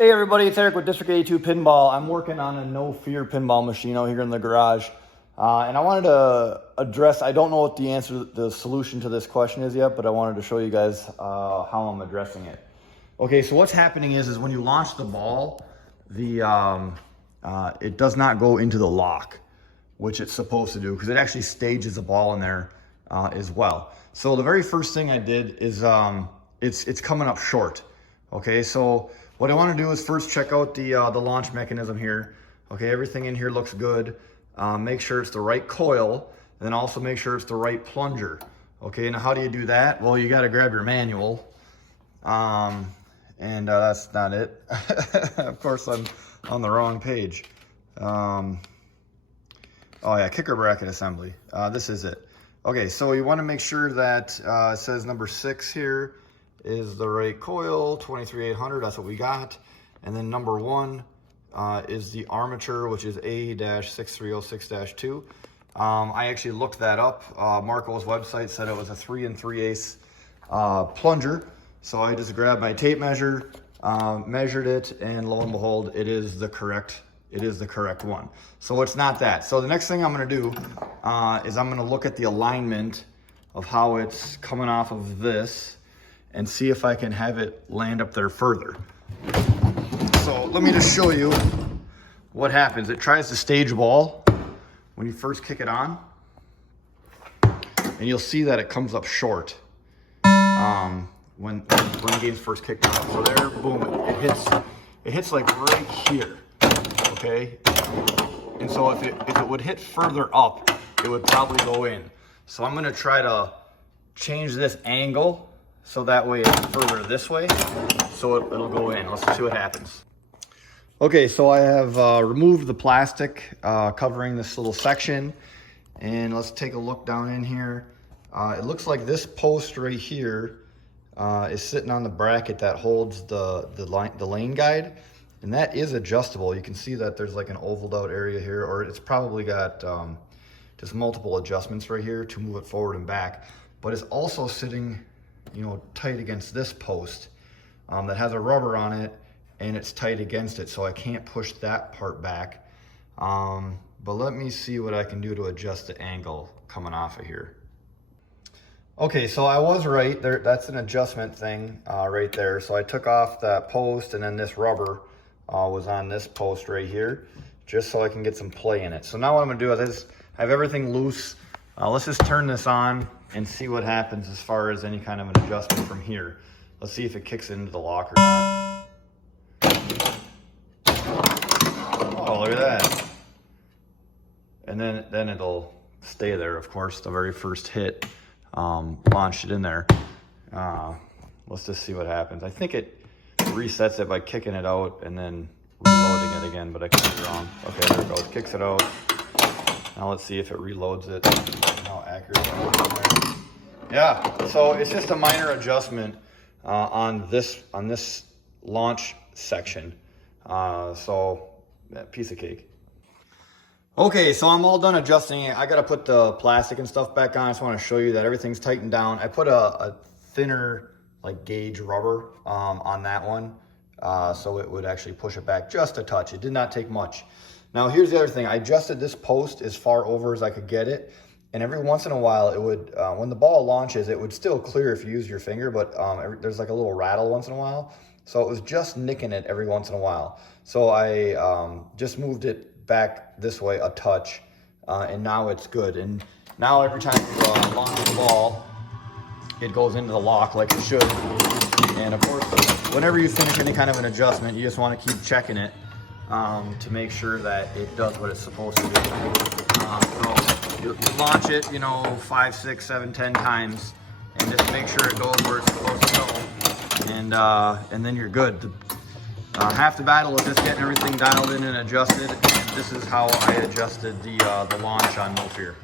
Hey everybody, it's Eric with District 82 Pinball. I'm working on a no fear pinball machine out here in the garage. And I wanted to address, I don't know what the solution to this question is yet, but I wanted to show you guys how I'm addressing it. Okay, so what's happening is when you launch the ball, it does not go into the lock, which it's supposed to do, because it actually stages the ball in there as well. So the very first thing I did is it's coming up short. Okay, so what I want to do is first check out the launch mechanism here. Okay, everything in here looks good. Make sure it's the right coil, and then also make sure it's the right plunger. Okay, now how do you do that? Well, you got to grab your manual, and that's not it. Of course, I'm on the wrong page. Oh yeah, kicker bracket assembly. This is it. Okay, so you want to make sure that it says number 6 here is the right coil, 23800, that's what we got. And then number 1 is the armature, which is A-6306-2. I actually looked that up. Marco's website said it was a 3 3/8 plunger. So I just grabbed my tape measure, measured it, and lo and behold, it is the correct one. So it's not that. So the next thing I'm gonna do is I'm gonna look at the alignment of how it's coming off of this and see if I can have it land up there further. So let me just show you what happens. It tries to stage ball when you first kick it on, and you'll see that it comes up short when the game's first kicked off. So there, boom, it hits like right here, okay? And so if it would hit further up, it would probably go in. So I'm gonna try to change this angle so that way it's further this way, so it'll go in. Let's see what happens. Okay, so I have removed the plastic covering this little section, and let's take a look down in here. It looks like this post right here is sitting on the bracket that holds the lane guide, and that is adjustable. You can see that there's like an ovaled out area here, or it's probably got just multiple adjustments right here to move it forward and back. But it's also sitting, you know, tight against this post that has a rubber on it, and it's tight against it, so I can't push that part back. But let me see what I can do to adjust the angle coming off of here. Okay, so I was right there. That's an adjustment thing right there. So I took off that post, and then this rubber was on this post right here, just so I can get some play in it. So now what I'm gonna do is I have everything loose. Let's just turn this on and see what happens as far as any kind of an adjustment from here. Let's see if it kicks into the lock or not. Oh, look at that. And then it'll stay there, of course. The very first hit launched it in there. Let's just see what happens. I think it resets it by kicking it out and then reloading it again, but I could be wrong. Okay, there it goes. Kicks it out. Now let's see if it reloads it. How accurate it is. Yeah, so it's just a minor adjustment on this launch section. So piece of cake. Okay, so I'm all done adjusting it. I gotta put the plastic and stuff back on. I just want to show you that everything's tightened down. I put a thinner like gauge rubber on that one, so it would actually push it back just a touch. It did not take much. Now here's the other thing. I adjusted this post as far over as I could get it, and every once in a while it would, when the ball launches, it would still clear if you use your finger, but there's like a little rattle once in a while. So it was just nicking it every once in a while. So I just moved it back this way a touch, and now it's good. And now every time you launch the ball, it goes into the lock like it should. And of course, whenever you finish any kind of an adjustment, you just want to keep checking it to make sure that it does what it's supposed to do. So you launch it, you know, 5, 6, 7, 10 times, and just make sure it goes where it's supposed to go. And then you're good. Half the battle is just getting everything dialed in and adjusted. And this is how I adjusted the launch on No Fear.